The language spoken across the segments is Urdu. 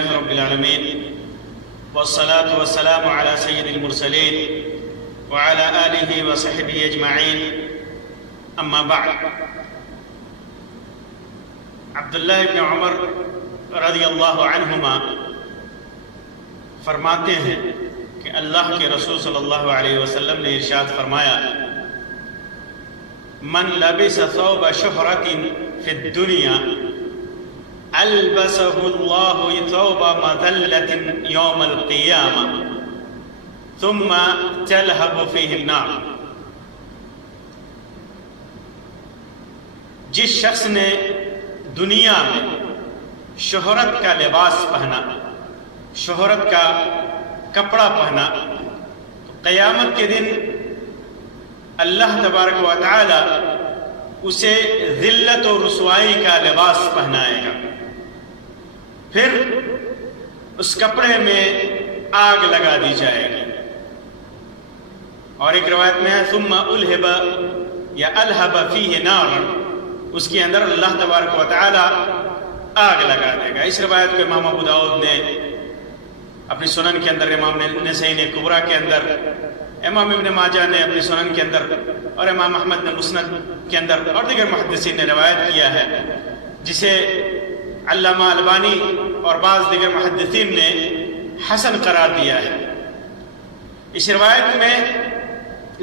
لله رب العالمين والصلاة والسلام على سيد المرسلين وعلى آله وصحبه أجمعين أما بعد. عبداللہ ابن عمر رضی اللہ عنہما فرماتے ہیں کہ اللہ کے رسول صلی اللہ علیہ وسلم نے ارشاد فرمایا: من لبس ثوب شہرت فی الدنیا البسه اللہ ثوب مذلت یوم القیامہ ثم تلہب فیہ النار. جس شخص نے دنیا میں شہرت کا لباس پہنا، شہرت کا کپڑا پہنا، تو قیامت کے دن اللہ تبارک و تعالی اسے ذلت و رسوائی کا لباس پہنائے گا. پھر اس کپڑے میں آگ لگا دی جائے گی. اور ایک روایت میں ہے ثم الہب یا الہب فیہ نار، اس کے اندر اللہ تبارک و تعالی آگ لگا دے گا. اس روایت کو امام ابو داؤد نے اپنی سنن کے اندر، امام نسائی نے کبریٰ کے اندر، امام ابن ماجہ نے اپنی سنن کے اندر، اور امام احمد نے مسند کے اندر اور دیگر محدثین نے روایت کیا ہے، جسے علامہ البانی اور بعض دیگر محدثین نے حسن قرار دیا ہے. اس روایت میں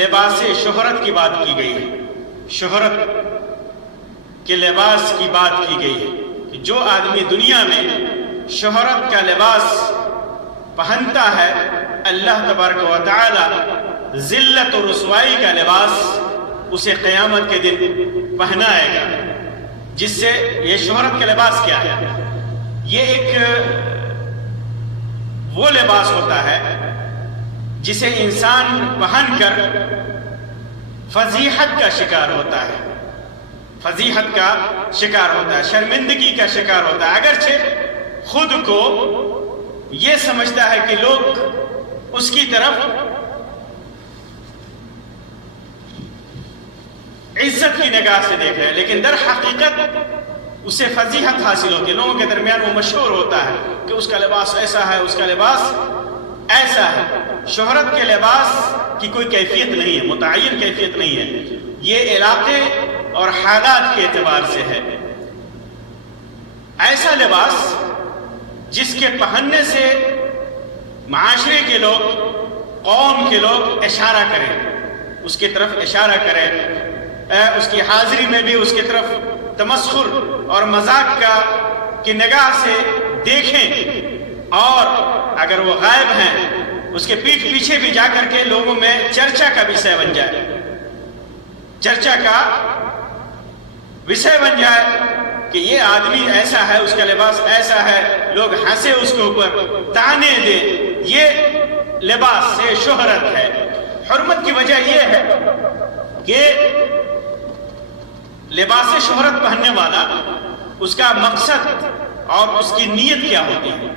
لباس شہرت کی بات کی گئی ہے، شہرت کے لباس کی بات کی گئی ہے کہ جو آدمی دنیا میں شہرت کا لباس پہنتا ہے، اللہ تبارک و تعالی ذلت و رسوائی کا لباس اسے قیامت کے دن پہنائے گا. جس سے یہ شہرت کا لباس کیا ہے؟ یہ ایک وہ لباس ہوتا ہے جسے انسان پہن کر فضیحت کا شکار ہوتا ہے، فضیحت کا شکار ہوتا ہے، شرمندگی کا شکار ہوتا ہے. اگرچہ خود کو یہ سمجھتا ہے کہ لوگ اس کی طرف عزت کی نگاہ سے دیکھ رہے ہیں، لیکن در حقیقت اسے فضیحت حاصل ہوتی ہے. لوگوں کے درمیان وہ مشہور ہوتا ہے کہ اس کا لباس ایسا ہے، اس کا لباس ایسا ہے. شہرت کے لباس کی کوئی کیفیت نہیں ہے، متعین کیفیت نہیں ہے، یہ علاقے اور حالات کے اعتبار سے ہے. ایسا لباس جس کے پہننے سے معاشرے کے لوگ، قوم کے لوگ اشارہ کریں، اس کی طرف اشارہ کریں، اس کی حاضری میں بھی اس کی طرف تمسخر اور مذاق کی نگاہ سے دیکھیں، اور اگر وہ غائب ہیں اس کے پیٹھ پیچھے بھی جا کر کے لوگوں میں چرچا کا وشے بن جائے، چرچا کا وشے بن جائے کہ یہ آدمی ایسا ہے، اس کا لباس ایسا ہے، لوگ ہنسے اس کے اوپر، تانے دے. یہ لباس سے شہرت ہے. حرمت کی وجہ یہ ہے کہ لباس شہرت پہننے والا، اس کا مقصد اور اس کی نیت کیا ہوتی ہے؟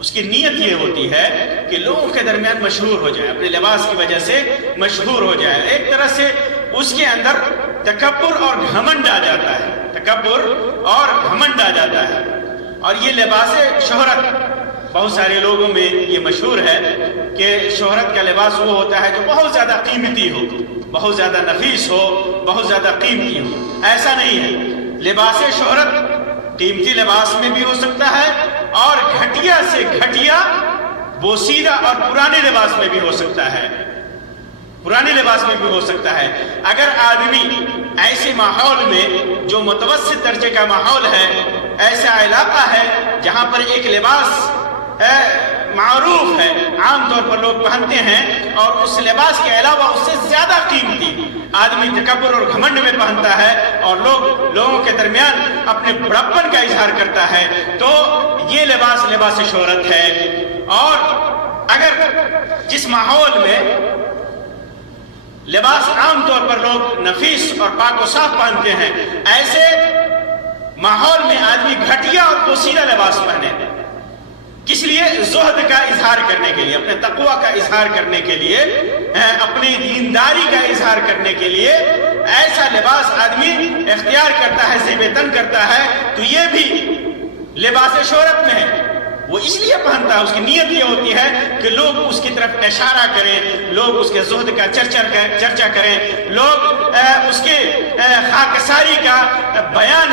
اس کی نیت یہ ہوتی ہے کہ لوگوں کے درمیان مشہور ہو جائے، اپنے لباس کی وجہ سے مشہور ہو جائے. ایک طرح سے اس کے اندر تکبر اور گھمنڈ آ جاتا ہے، تکبر اور گھمنڈ آ جاتا ہے. اور یہ لباس شہرت بہت سارے لوگوں میں یہ مشہور ہے کہ شہرت کا لباس وہ ہوتا ہے جو بہت زیادہ قیمتی ہو، بہت زیادہ نفیس ہو، بہت زیادہ قیمتی ہو. ایسا نہیں ہے. لباس شہرت قیمتی لباس میں بھی ہو سکتا ہے، اور گھٹیا سے گھٹیا بوسیدہ اور پرانے لباس میں بھی ہو سکتا ہے، پرانے لباس میں بھی ہو سکتا ہے. اگر آدمی ایسے ماحول میں جو متوسط درجے کا ماحول ہے، ایسا علاقہ ہے جہاں پر ایک لباس معروف ہے، عام طور پر لوگ پہنتے ہیں، اور اس لباس کے علاوہ اس سے زیادہ قیمتی آدمی تکبر اور گھمنڈ میں پہنتا ہے، اور لوگوں کے درمیان اپنے بڑپن کا اظہار کرتا ہے، تو یہ لباس شہرت ہے. اور اگر جس ماحول میں لباس عام طور پر لوگ نفیس اور پاک و صاف پہنتے ہیں، ایسے ماحول میں آدمی گھٹیا اور پوشیدہ لباس پہنے، کس لیے؟ زہد کا اظہار کرنے کے لیے، اپنے تقوی کا اظہار کرنے کے لیے، اپنی دینداری کا اظہار کرنے کے لیے ایسا لباس آدمی اختیار کرتا ہے، زیب تن کرتا ہے. تو یہ بھی لباس شہرت میں ہے. وہ اس لیے پہنتا ہے، اس کی نیت یہ ہوتی ہے کہ لوگ اس کی طرف اشارہ کریں، لوگ اس کے زہد کا چرچا کریں، لوگ اس کے خاکساری کا بیان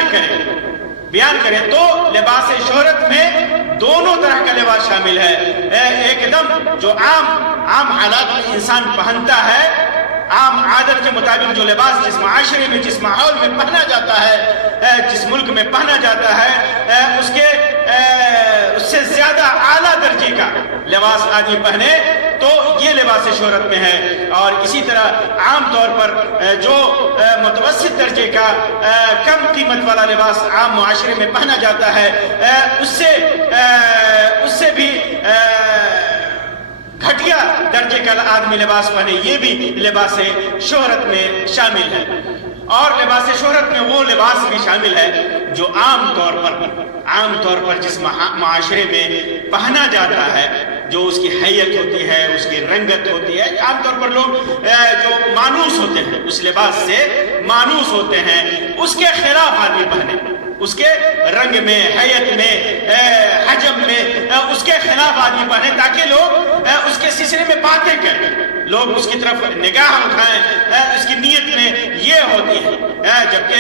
کریں۔ تو لباس شہرت میں دونوں طرح کا لباس شامل ہے۔ ایک دم جو عام حالات میں انسان پہنتا ہے، عام عادت کے مطابق جو لباس جس معاشرے میں، جس ماحول میں پہنا جاتا ہے، جس ملک میں پہنا جاتا ہے، اس سے زیادہ اعلیٰ درجے کا لباس آدمی پہنے تو یہ لباس شہرت میں ہے۔ اور اسی طرح عام طور پر جو متوسط درجے کا کم قیمت والا لباس عام معاشرے میں پہنا جاتا ہے، اس سے بھی گھٹیا درجے کا آدمی لباس پہنے، یہ بھی لباس شہرت میں شامل ہے۔ اور لباس شہرت میں وہ لباس بھی شامل ہے جو عام طور پر جس معاشرے میں پہنا جاتا ہے، جو اس کی حیت ہوتی ہے، اس کی رنگت ہوتی ہے۔ عام طور پر لوگ جو مانوس ہوتے ہیں، اس لباس سے مانوس ہوتے ہیں، اس کے خلاف آدمی پہنے، اس کے رنگ میں، حیت میں، حجم میں اس کے خلاف آدمی پہنے، تاکہ لوگ اس کے سلسلے میں باتیں کریں، لوگ اس کی طرف نگاہ اٹھائیں۔ اس کی نیت میں یہ ہوتی ہے، جبکہ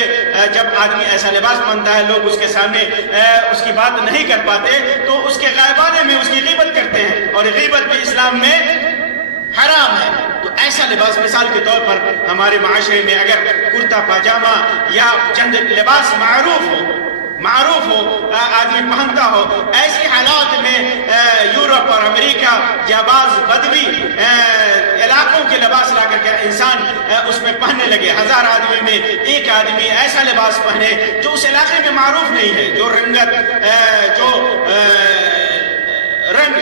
جب آدمی ایسا لباس پہنتا ہے، لوگ اس کے سامنے اس کی بات نہیں کر پاتے تو اس کے غائبانے میں اس کی غیبت کرتے ہیں، اور غیبت بھی اسلام میں حرام ہے۔ تو ایسا لباس مثال کے طور پر ہمارے معاشرے میں اگر کرتا پاجامہ یا چند لباس معروف ہو آدمی پہنتا ہو، ایسی حالات میں یورپ اور امریکہ یا بعض بدوی علاقوں کے لباس لا کر کے انسان اس میں پہننے لگے، 1000 آدمی میں ایک آدمی ایسا لباس پہنے جو اس علاقے میں معروف نہیں ہے، جو رنگ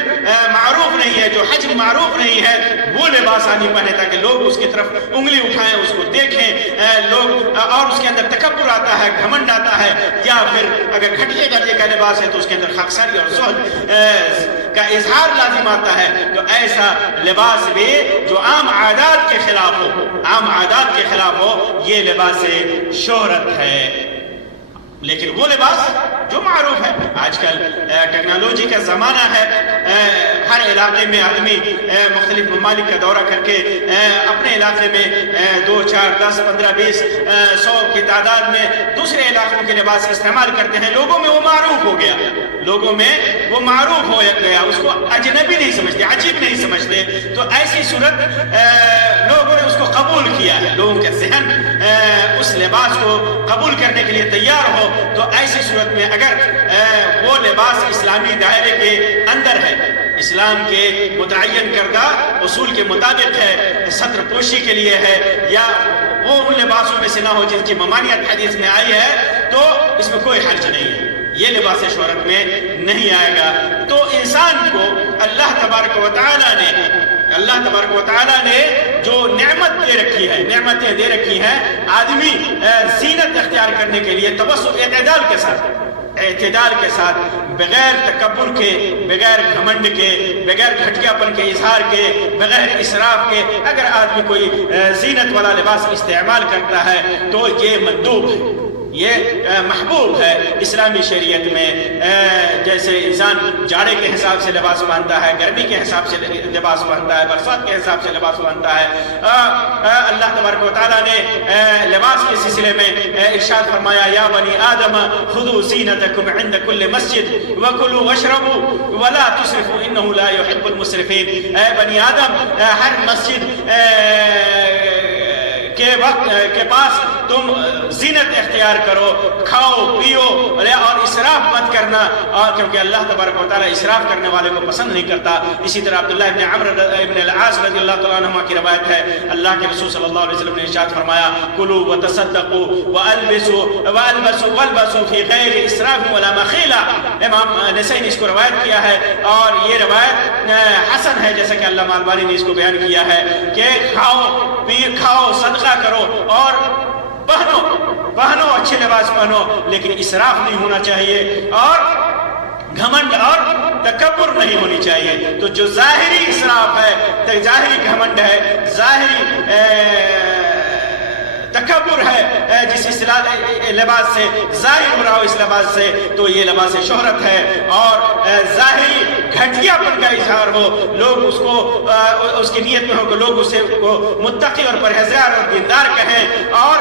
معروف نہیں ہے، جو حجم معروف نہیں ہے، وہ لباس آدمی پہنے تاکہ لوگ اس کی طرف انگلی اٹھائیں، اس کو دیکھیں لوگ، اور اس کے اندر تکبر آتا ہے، گھمنڈ آتا ہے، یا پھر اگر گھٹیا درجے کا لباس ہے تو اس کے اندر خاکساری اور زہد کا اظہار لازم آتا ہے۔ تو ایسا لباس بھی جو عام عادات کے خلاف ہو، یہ لباس شہرت ہے۔ لیکن وہ لباس جو معروف ہے، آج کل ٹیکنالوجی کا زمانہ ہے، ہر علاقے میں آدمی مختلف ممالک کا دورہ کر کے اپنے علاقے میں 2 4 10 15 20 100 کی تعداد میں دوسرے علاقوں کے لباس استعمال کرتے ہیں۔ لوگوں میں وہ معروف ہو گیا، اس کو اجنبی نہیں سمجھتے، عجیب نہیں سمجھتے۔ تو ایسی صورت لوگوں نے اس کو قبول کیا ہے، لوگوں کے ذہن اس لباس کو قبول کرنے کے لیے تیار ہو، تو ایسی صورت میں اگر وہ لباس اسلامی دائرے کے اندر ہے، اسلام کے متعین کردہ اصول کے مطابق ہے، ستر پوشی کے لیے ہے، یا وہ ان لباسوں میں سے نہ ہو جن کی ممانعت حدیث میں آئی ہے، تو اس میں کوئی حرج نہیں ہے، یہ لباس شہرت میں نہیں آئے گا۔ تو انسان کو اللہ تبارک و تعالیٰ نے جو نعمتیں دے رکھی ہیں، آدمی زینت اختیار کرنے کے لیے توسط اعتدال کے ساتھ بغیر تکبر کے، بغیر گھمنڈ کے، بغیر گھٹیا پن کے اظہار کے، بغیر اسراف کے اگر آدمی کوئی زینت والا لباس استعمال کرتا ہے تو یہ مندوب ہے، یہ محبوب ہے اسلامی شریعت میں۔ جیسے انسان جاڑے کے حساب سے لباس پہنتا ہے، گرمی کے حساب سے لباس پہنتا ہے، برسات کے حساب سے لباس پہنتا ہے، اللہ تبارک و تعالیٰ نے لباس کے سلسلے میں ارشاد فرمایا، یا بنی آدم خذوا زینتکم عند کل مسجد وکلوا واشربوا ولا تسرفوا انہ لا یحب المسرفین۔ اے بنی آدم، ہر مسجد کے پاس تم زینت اختیار کرو، کھاؤ پیو اور اسراف مت کرنا، اور کیونکہ اللہ تبارک و تعالیٰ اسراف کرنے والے کو پسند نہیں کرتا۔ اسی طرح عبداللہ ابن عمرو ابن العاص رضی اللہ تعالیٰ عنہ کی روایت ہے، اللہ کے رسول صلی اللہ علیہ وسلم نے ارشاد فرمایا، کلوا وتصدقوا والبسوا فی غیر اسراف ولا مخیلہ۔ امام نسائی نے اس کو روایت کیا ہے، اور یہ روایت حسن ہے، جیسا کہ علامہ البانی نے اس کو بیان کیا ہے کہ کھاؤ صدقہ کرو اور پہنو اچھے لباس پہنو، لیکن اسراف نہیں ہونا چاہیے اور گھمنڈ اور تکبر نہیں ہونی چاہیے۔ تو جو ظاہری اسراف ہے، ظاہری گھمنڈ ہے، ظاہری تکبر ہے جس لباس سے ظاہر ہو رہا ہو اس لباس سے، تو یہ لباس شہرت ہے، اور ظاہری گھٹیا پن کا اظہار ہو، لوگ اس کو اس کی نیت میں ہو کہ لوگ اسے کو متقی اور پرہیزگار اور دیندار کہیں، اور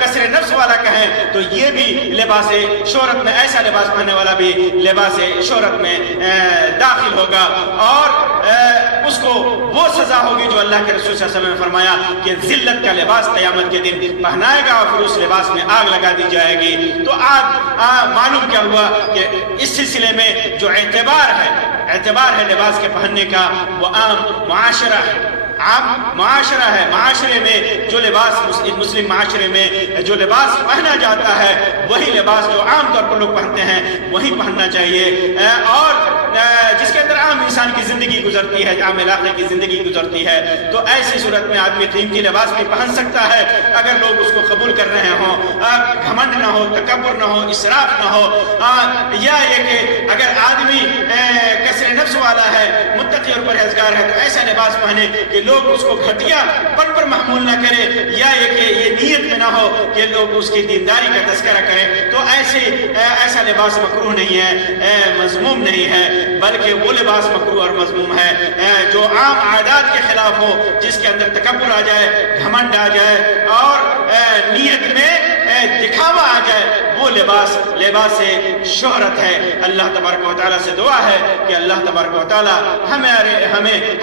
کثر نفس والا کہیں، تو یہ بھی لباس شہرت میں، ایسا لباس پہننے والا بھی لباس شہرت میں داخل ہوگا، اور اس کو وہ سزا ہوگی جو اللہ کے رسول صلی اللہ علیہ وسلم نے فرمایا کہ ذلت کا لباس قیامت کے دن پہنائے گا، اور پھر اس لباس میں آگ لگا دی جائے گی۔ تو آج معلوم کیا ہوا کہ اس سلسلے میں جو اعتبار ہے لباس کے پہننے کا، وہ عام معاشرہ ہے، عام معاشرہ ہے۔ معاشرے میں جو لباس، مسلم معاشرے میں جو لباس پہنا جاتا ہے، وہی لباس جو عام طور پر لوگ پہنتے ہیں وہی پہننا چاہیے، اور جس کے اندر عام انسان کی زندگی گزرتی ہے، عام علاقے کی زندگی گزرتی ہے، تو ایسی صورت میں آدمی قیمتی لباس بھی پہن سکتا ہے اگر لوگ اس کو قبول کر رہے ہوں، گھمنڈ نہ ہو، تکبر نہ ہو، اسراف نہ ہو، یا یہ کہ اگر آدمی کثر نفس والا ہے، متقی اور پرہیزگار ہے، تو ایسا لباس پہنے کہ لوگ اس کو گھٹیا پن پر محمول نہ کرے، یا یہ کہ یہ نیت میں نہ ہو کہ لوگ اس کی دینداری کا تذکرہ کریں، تو ایسا لباس مکروہ نہیں ہے، مذموم نہیں ہے، بلکہ وہ لباس مکروہ اور مذموم ہے جو عام عادات کے خلاف ہو، جس کے اندر تکبر آ جائے، گھمنڈ آ جائے، اور نیت میں دکھاوا آ جائے، وہ لباس شہرت ہے۔ اللہ تبارک و تعالیٰ سے دعا ہے کہ اللہ تبارک و تعالیٰ ہمیں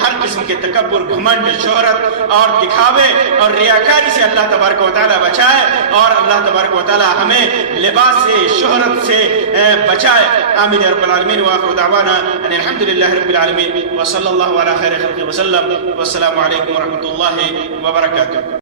ہر قسم کے تکبر، گھمنڈ، شہرت اور دکھاوے اور ریاکاری سے اللہ تبارک و تعالیٰ بچائے، اور اللہ تبارک و تعالیٰ ہمیں لباس سے، شہرت سے بچائے۔ آمین رب العالمین، وآخر دعوانا ان الحمدللہ رب العالمین، وصلی اللہ علی خیر خلق وسلم، والسلام علیکم ورحمۃ اللہ وبرکاتہ۔